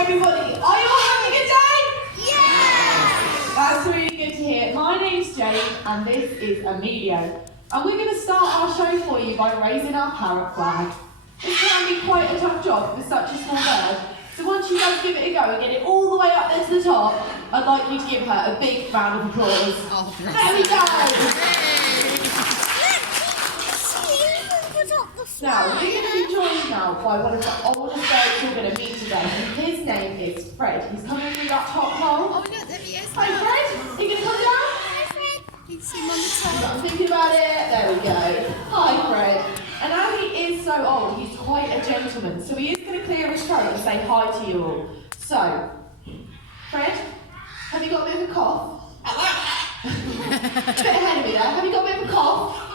everybody. Are you all having a good day? Yeah! That's really good to hear. My name's Jane and this is Emilio. And we're going to start our show for you by raising our parrot flag. This can be quite a tough job for such a small bird. So once you guys give it a go and get it all the way up there to the top, I'd like you to give her a big round of applause. Oh, there we go! Now, we're going to be joined now by one of the oldest birds we're going to meet today. And his name is Fred. He's coming through that top hole. Oh, look, there he is. Hi, Fred. Are you going to come down? Hi, Fred. You can see him on the top. I'm thinking about it. There we go. Hi, Fred. And as he is so old, he's quite a gentleman. So he is going to clear his throat and say hi to you all. So, Fred, have you got a bit of a cough? A bit ahead of me there. Have you got a bit of a cough?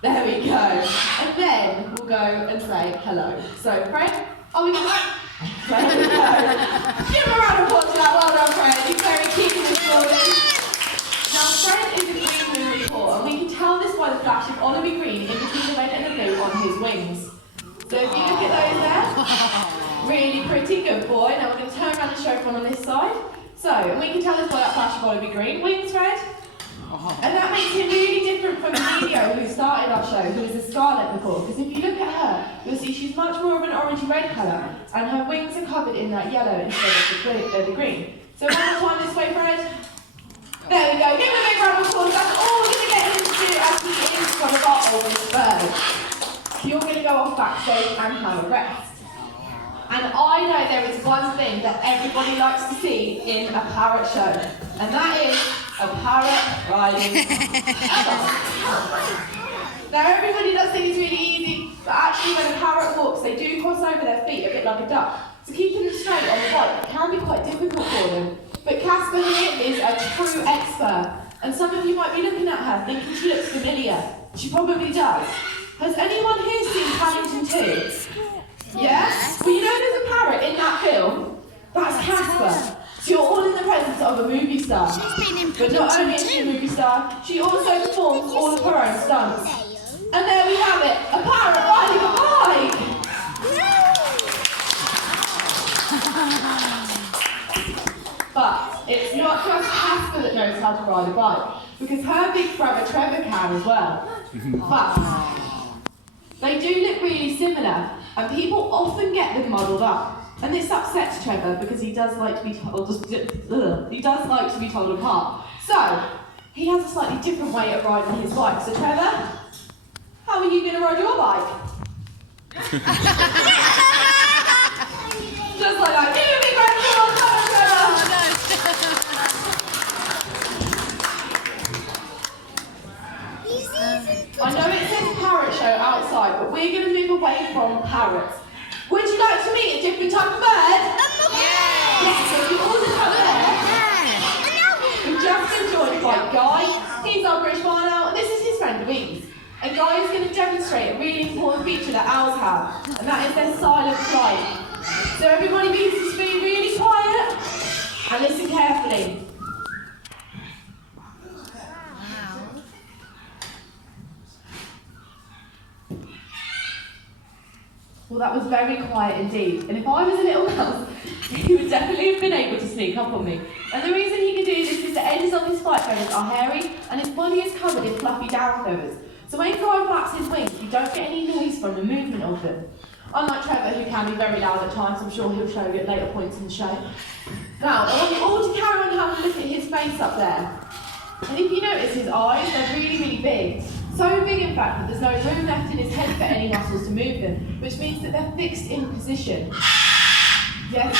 There we go. And then we'll go and say hello. So, Fred, are we going to... There we go. Give him a round of applause for that. Well done, Fred. He's very keen this morning. Now, Fred is a green moon report, and we can tell this by the flash of olivey green in between the red and the blue on his wings. So if you look at those there, really pretty, good boy. Now we're going to turn around and show everyone on this side. So, and we can tell this by that flash of olivey green. Wings, Fred. And that makes him really different from Emilio, who started our show, who was a scarlet before. Because if you look at her, you'll see she's much more of an orangey-red colour, and her wings are covered in that yellow instead of the green. So one more time this way, Fred. There we go. Give him a big round of applause. That's all we're going to get him to do as he is one of our oldest birds. So you're going to go off backstage and have a rest. And I know there is one thing that everybody likes to see in a parrot show, and that is a parrot riding. Now everybody does think it's really easy, but actually when a parrot walks, they do cross over their feet a bit like a duck. So keeping them straight on the bike can be quite difficult for them. But Casper here is a true expert, and some of you might be looking at her thinking she looks familiar. She probably does. Has anyone here seen Paddington 2? Yes? Well, you know there's a parrot in that film? That's Casper. So you're all in the presence of a movie star. But not only is she a movie star, she also performs all of her own stunts. And there we have it, a parrot riding a bike! But it's not just Casper that knows how to ride a bike, because her big brother Trevor can as well. But they do look really similar, and people often get them muddled up. And this upsets Trevor because he does like to be told apart. So he has a slightly different way of riding his bike. So Trevor, how are you going to ride your bike? Just like that. Give me a big round of applause, come on, Trevor. I know it says parrot show outside, but we're going to move away from parrots. Would you like to meet a different type of bird? Yes, so you all look up there. We've just been joined by Guy. He's our British barn owl, and this is his friend Louise. And Guy is going to demonstrate a really important feature that owls have, and that is their silent flight. So everybody needs to be really quiet and listen carefully. Well, that was very quiet indeed. And if I was a little mouse, he would definitely have been able to sneak up on me. And the reason he can do this is the edges of his flight feathers are hairy, and his body is covered in fluffy down feathers. So when Guy flaps his wings, you don't get any noise from the movement of them. Unlike Trevor, who can be very loud at times, I'm sure he'll show you at later points in the show. Now, I want you all to carry on having a look at his face up there. And if you notice his eyes, they're really, really big. So big, in fact, that there's no room left in his head for any muscles to move them, which means that they're fixed in position. Yes?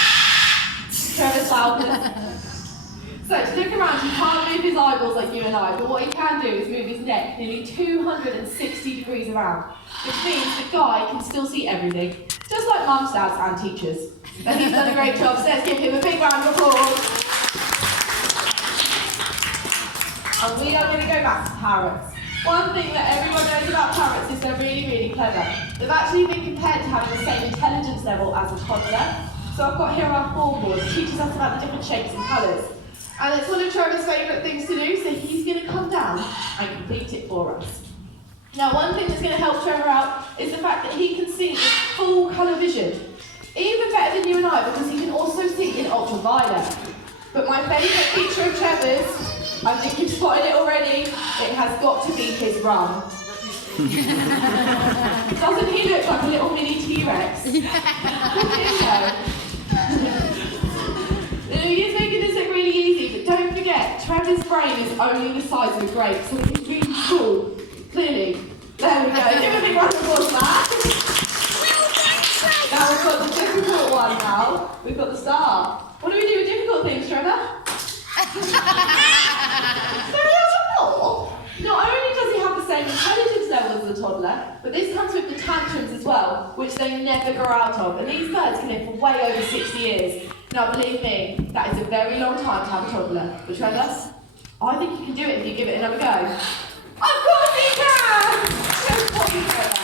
Trevor's loudness. So, to look around, he can't move his eyeballs like you and I, but what he can do is move his neck nearly 260 degrees around, which means the Guy can still see everything, just like mums, dads, and teachers. And he's done a great job, so let's give him a big round of applause. And we are going to go back to parrots. One thing that everyone knows about parrots is they're really, really clever. They've actually been compared to having the same intelligence level as a toddler. So I've got here our form board that teaches us about the different shapes and colours. And it's one of Trevor's favourite things to do, so he's going to come down and complete it for us. Now, one thing that's going to help Trevor out is the fact that he can see with full colour vision. Even better than you and I, because he can also see in ultraviolet. But my favourite feature of Trevor's, I think you've spotted it already, it has got to be his run. Doesn't he look like a little mini T-Rex? He is making this look really easy, but don't forget, Trevor's brain is only the size of a grape, so it's really cool. Clearly. There we go. Give a big round of applause for that. Now we've got the difficult one now. We've got the star. What do we do with difficult things, Trevor? Not only does he have the same intelligence level as a toddler, but this comes with the tantrums as well, which they never grow out of. And these birds can live for way over 60 years. Now, believe me, that is a very long time to have a toddler. But Trevor, I think you can do it if you give it another go. Of course you can! Just pop it there.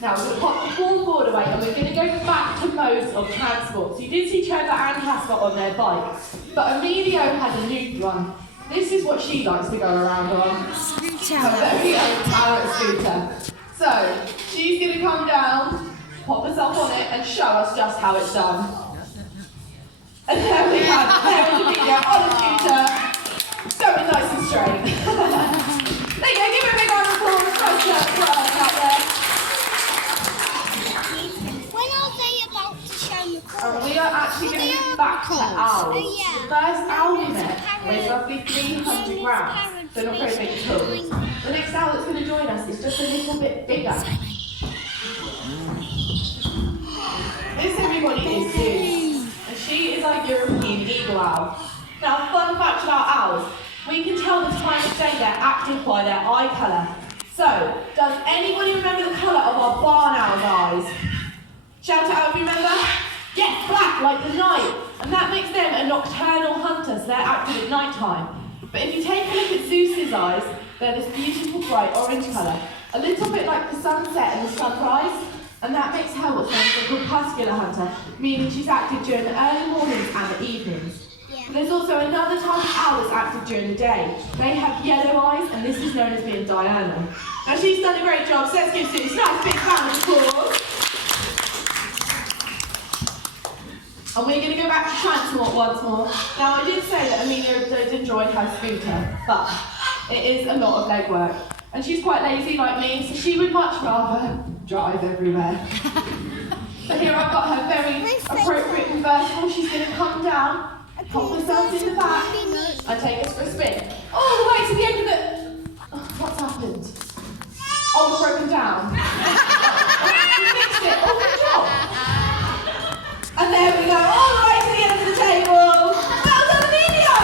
Now, we're going to pop the board away and we're going to go back to modes of transport. So you did see Trevor and Casper on their bike, but Emilio has a new one. This is what she likes to go around on. Scooter. A very own Parrot scooter. So, she's going to come down, pop herself on it and show us just how it's done. And there we have Emilio on a scooter, going nice and straight. There you go, give her a big round of applause for us out there. We are actually going to get back to owls. The first owl we met weighs roughly 300 grams, so not very big at all. The next owl that's going to join us is just a little bit bigger. This, everybody, is Zeus, and she is our European eagle owl. Now, fun fact about owls, we can tell the time of day they're active by their eye colour. So, does anybody remember the colour of our barn owl's eyes? Shout it out if you remember. Yes, black, like the night. And that makes them a nocturnal hunter, so they're active at night time. But if you take a look at Zeus's eyes, they're this beautiful bright orange colour. A little bit like the sunset and the sunrise. And that makes her what's known as a crepuscular hunter, meaning she's active during the early mornings and the evenings. But there's also another type of owl that's active during the day. They have yellow eyes, and this is known as being diurnal. Now she's done a great job, so let's give Zeus a nice big round of applause. And we're going to go back to transport once more. Now, I did say that Amelia did enjoy her scooter, but it is a lot of legwork. And she's quite lazy like me, so she would much rather drive everywhere. So here I've got her very appropriate convertible. She's going to come down, pop herself in the back, and take us for a spin. All the way to the end of the... Oh, what's happened? Oh, it's broken down. You fixed it. Oh, good job. And there we go, all the way to the end of the table. Well done, Emilio!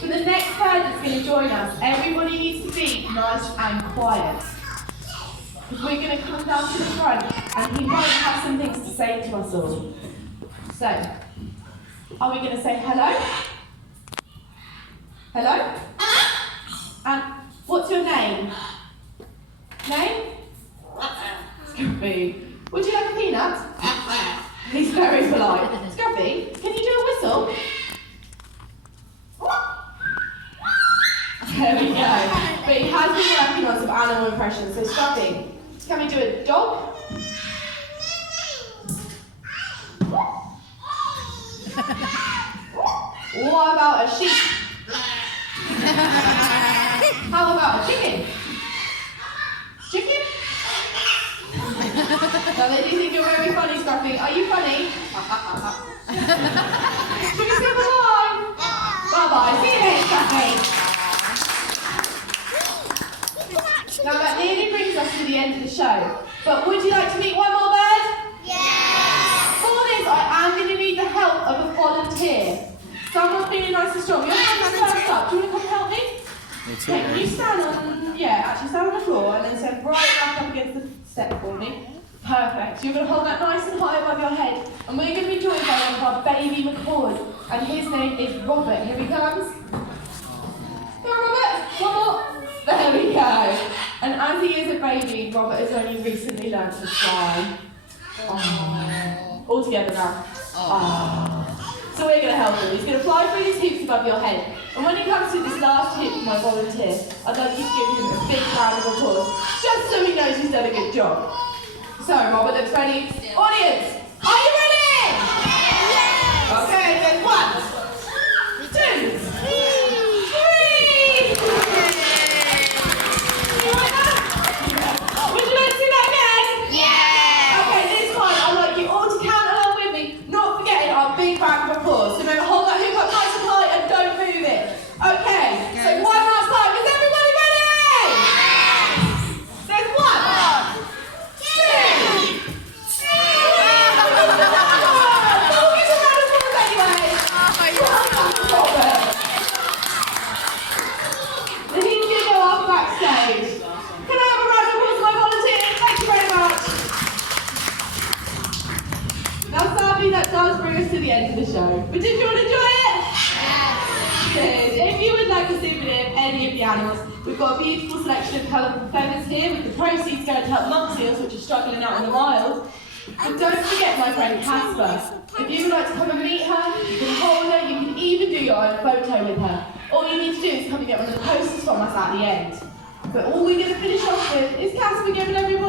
For the next bird that's going to join us, everybody needs to be nice and quiet. Because we're going to come down to the front and he might have some things to say to us all. So, are we going to say hello? Hello? And what's your name? Name? Scruffy. Would you like a peanut? He's very polite. Scruffy, can you do a whistle? There we go. But he has been working on some animal impressions. So Scruffy, can we do a dog? What about a sheep? How about a chicken? Chicken? Now they do think you're very funny, Scruffy. Are you funny? Should we say bye-bye? Bye-bye. See you later, Scruffy. Now that nearly brings us to the end of the show. But would you like to meet one more bird? Yes! For this, I am going to need the help of a volunteer. Someone feeling nice and strong. You're going to first up. Do you want to come help me? Okay, can you stand on, stand on the floor and then stand right back up against the step for me. Perfect. So you're going to hold that nice and high above your head. And we're going to be joined by one of our baby macaws. And his name is Robert. Here he comes. Go, Robert. One more. There we go. And as he is a baby, Robert has only recently learned to fly. All together now. So we're going to help him. He's going to fly through these hoops above your head. And when he comes to this last hoop, my volunteer, I'd like you to give him a big round of applause, just so he knows he's done a good job. So, Robert looks ready. Audience, are you ready? Yes. Okay, then 1, 2, 3. You like that? Would you like to see that again? Yes. Okay, this time I'd like you all to count along with me, not forgetting our big round of applause. So remember, hold that hoop up nice and high and don't move it. Okay, so one last time. Is everybody ready? There's 1, 2, 3. Backstage. Can I have a round of applause for my volunteers? Thank you very much. Now sadly that does bring us to the end of the show. But did you all enjoy it? Yes. Good. If you would like to souvenir any of the animals, we've got a beautiful selection of colourful feathers here with the proceeds going to help monk seals which are struggling out in the wild. But don't forget my friend Casper. If you would like to come and meet her, you can hold her, you can even do your own photo with her. All you need to do is come and get one of the posters from us at the end. But all we're going to finish off with is Casper giving everyone